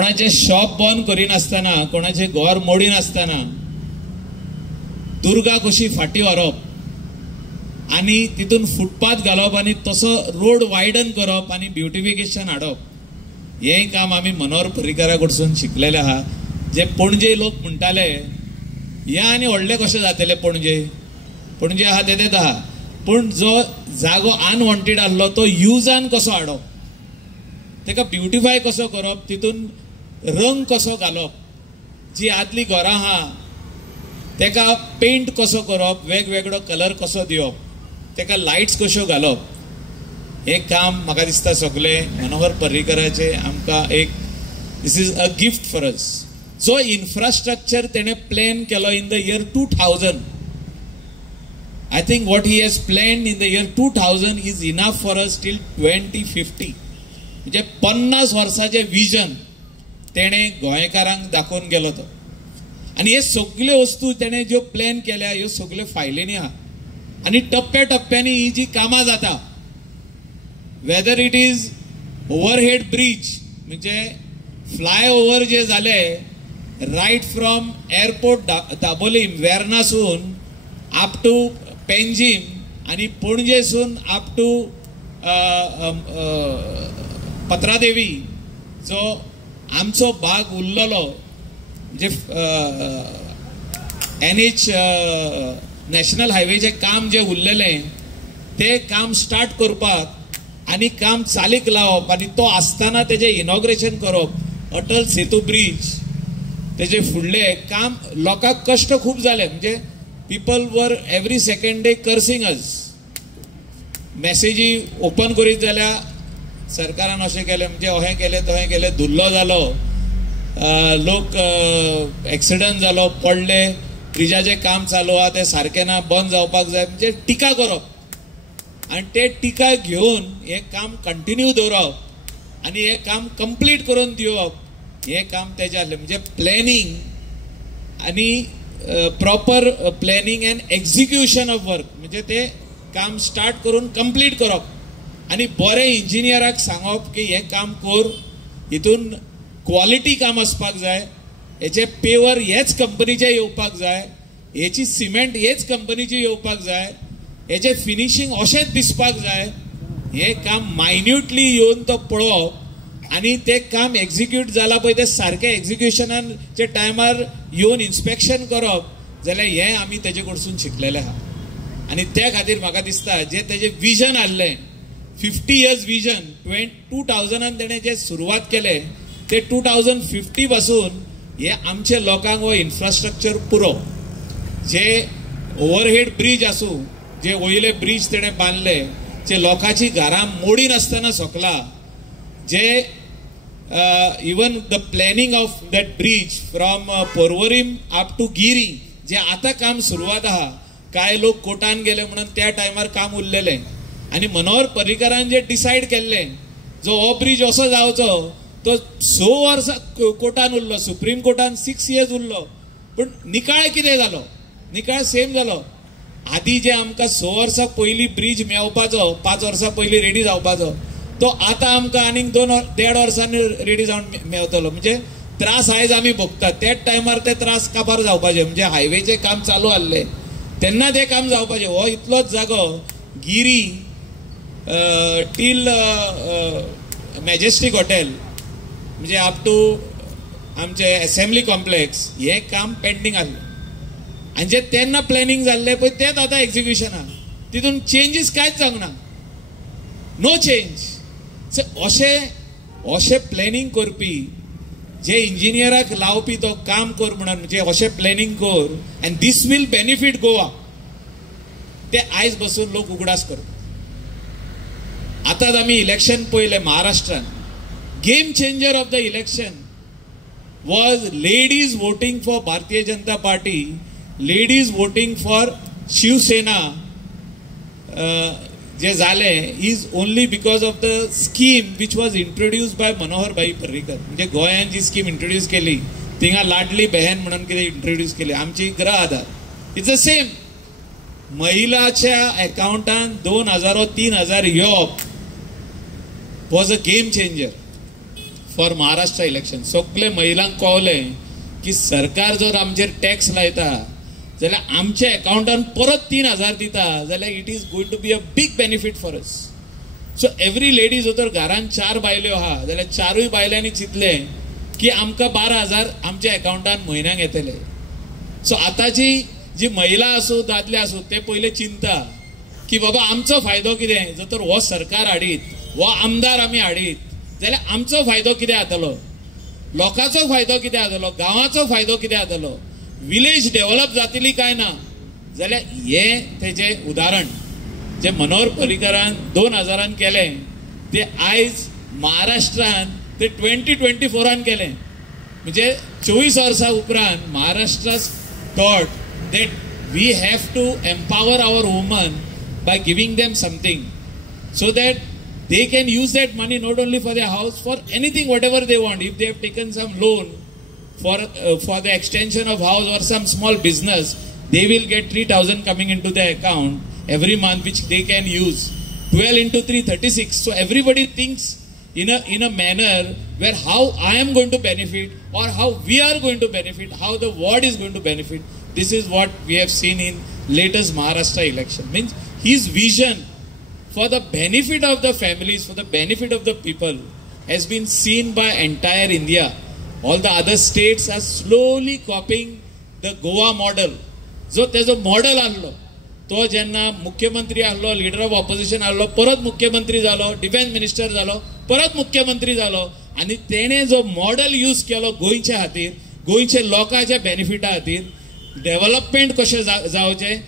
कोणाचे शॉप बंद करिनासतना, कोणाचे घर मोडिनासतना दुर्गा कशी फाटी व्हरप आनी तितून फुटपाथ घालप आनी तसो रोड वायडन करप आनी ब्युटिफिकेशन हाडप, हें काम आमी मनोहर पर्रीकारा कडसून शिकलेले आहा. जे पणजे लोक म्हणटाले हे आनी व्हडले कशें जातले पणजे आहा तेच आहा, पूण जो जागो अनवॉन्टेड आसलो तो युजान कसो हाडप, तेका ब्युटिफाय कसो करप, तितून रंग कसो घालप, जी आदली घरां आहा तेका पेंट कसो करप, वेगवेगळो कलर कसो दिवप, तेका लायट्स कश्यो घालप, हे काम म्हाका दिसता सगळे मनोहर पर्रीकराचे आमकां एक this is a gift for us. जो इन्फ्रास्ट्रक्चर तेणे प्लॅन केलो in the year 2000, I think what he has planned in the year 2000 is enough for us till 2050. म्हणजे 50 वर्साचे विजन तेणे गोंयकारांक दाखोवन गेलो तो. आणि हे सगळ्यो वस्तू तेणे ज्यो प्लॅन केल्या ह्यो सगळ्यो फायलींनी आहा आणि टप्प्या टप्प्यांनी ही जी कामां जाता, whether it is overhead bridge म्हणजे फ्लायओव्हर जे जाले रायट फ्रॉम एअरपोर्ट दाबोलीम वेर्नासून अप टू पेंजीम आणि पणजेसून अप टू पत्रादेवी, जो आमचो भाग उरलेलो म्हणजे NH नॅशनल हायवेचे काम जे उरलेलें ते काम स्टार्ट करपाक आणि काम चालीक लावप आणि तो आसतना तेजे इनॉग्रेशन करप. अटल सेतू ब्रिज तेजे फुडले काम लोकांक कष्ट खूप जाले, म्हणजे people were every second day cursing us. मेसेजी ओपन करीत जाल्यार सरकारान अशें केलें, म्हणजे अहें केलें तहें केलें, धुल्लो जालो, लोक एक्सिडंट जालो, पडले, ब्रिजाचें काम चालू आहा तें सारकें ना, बंद जावपाक जाय, म्हणजे टिका करप आनी ते टिका घेवन हें काम कंटिन्यू दवरप आनी हें काम कंप्लीट करून दिवप, हें काम तेजें आसलें. म्हणजे प्लॅनिंग आनी proper planning and execution of work, म्हणजे ते काम स्टार्ट करून कंप्लीट करप आणि बरे इंजिनियराक सांगप की हे काम कर, हितून क्वॉलिटी काम असपाक जाय, हेचे पेवर हेच कंपनीचे येवपाक जाय, हेची सिमेंट हेच कंपनीची येवपाक जाय, हेचे फिनिशिंग अशेंच दिसपाक जाय, हे काम मायन्युटली येवन तो पळोवप आणि ते काम एक्झिक्यूट जाला पळय ते सारकें एक्झिक्युशनाचे टायमार येवन इन्स्पेक्शन करप, जाल्यार हें आमी तेजे कडसून शिकलेले आहा. आनी त्या खातीर म्हाका दिसता जे तेजे विजन आसलें 50 years विजन 2000 तेणें जे सुरवात केले ते 2050 पासून हे आमचे लोकांक हो इन्फ्रास्ट्रक्चर पुरो. जे ओव्हरहेड ब्रिज आसूं, जे वयले ब्रिज तेणें बांदले, जे लोकांची घरां मोडी नासतना सोंकला, जे even the planning of that bridge from Porvorim up to Giri, जे आता काम सुरवात आहा, काय लोक कोर्टान गेले म्हणून त्या टायमार काम उरलेलें आणि मनोहर पर्रीकारान जे डिसायड केल्लें जो हो ब्रिज असो जावचो तो 6 वर्सां कोर्टान उरलो, सुप्रीम कोर्टान 6 years उरलो, पूण निकाळ कितें जालो? निकाळ सेम जालो. आदी जे आमकां 6 वर्सां पयलीं ब्रिज मेवपाचो, 5 वर्सां पयलीं रेडी जावपाचो, तो आता आमकां आनीक 2-1.5 वर्सांनी रेडी जावन मेवतलो. म्हणजे त्रास आयज आमी भोगतात, त्याच टायमार ते त्रास काबार जावपाचे. म्हणजे हायवेचे काम चालू आसले तेन्ना ते काम जावपाचे. हो इतलोच जागो गिरी टील मॅजेस्टीक हॉटेल म्हणजे अप टू आमचे असेंब्ली कॉम्प्लेक्स हे काम पेंडिंग आसलें आनी जे तेन्ना प्लॅनिंग जाल्लें पळय तेच आतां एक्झिक्युशनाक, तितून चेंजीस कांयच जावंक ना, नो चेंज. अशें प्लॅनिंग करपी जे इंजिनियराक लावपी तो काम कर म्हणून, म्हणजे अशें प्लॅनिंग कर and this will benefit Goa, ते आयज बसून लोक उगडास करतात. आतांच आमी इलेक्शन पळयलें महाराष्ट्रान, game changer of the election was ladies voting for Bharatiya Janata Party, ladies voting for Shiv Sena. जे जाले is only because of the scheme which was introduced by Manohar bhai Parrikar. म्हणजे गोंयान जी स्कीम इंट्रोड्यूस केली थिंगा लाडली बहन म्हणून कितें इंट्रोड्यूस केली, आमची गृह आधार इट्स द सेम. महिलाच्या अकाउंटान 2000-3000 येवप was a game changer for Maharashtra election सगळे महिलांक कळलें की सरकार जर आमचेर टॅक्स लायता जाल्यार आमच्या अकाउंटान परत 3,000 दिता जाल्यार it is going to be a big benefit for us. So every lady जर घरान 4 बायल्यो आहा जाल्यार 4 बायलांनी चिंतले की आमकां 12,000 आमच्या अकाउंटान म्हयन्याक येतले. सो आतांची जी महिला आसूं दादले आसूं ते पयले चिंता की बाबा आमचो फायदो कितें. जर तर हो सरकार हाडीत हो आमदार आमी हाडीत जाल्यार आमचो फायदो कितें जातलो, लोकांचो फायदो कितें जातलो, गांवाचो फायदो कितें जातलो, विलेज डेव्हलप जातली काय ना. जाल्यार हे तेजे उदाहरण जे मनोहर पर्रीकरान 2000 केलें ते आयज महाराष्ट्रान ते 2024 केलें. म्हणजे 24 वर्सां उपरांत Maharashtra thought that we have to empower our woman by giving them something so that they can use that money not only for their house, for anything whatever they want. If they have taken some loan for the extension of house or some small business, they will get 3,000 coming into their account every month which they can use. 12 into 3 36. So everybody thinks in a manner where how I am going to benefit or how we are going to benefit, how the ward is going to benefit. This is what we have seen in latest Maharashtra election. Means his vision for the benefit of the families, for the benefit of the people has been seen by entire India. All the other states are slowly copying the Goa model. जो तेजो model आसलो तो जेन्ना मुख्यमंत्री आसलो, leader of opposition आसलो, परत मुख्यमंत्री जालो, डिफेन्स मिनिस्टर जालो, परत मुख्यमंत्री जालो आणि तेणे जो मॉडेल यूज केलो गोंयच्या खातीर, गोंयच्या लोकांच्या बेनिफिटा खातीर, डेव्हलपमेंट कशें जावचें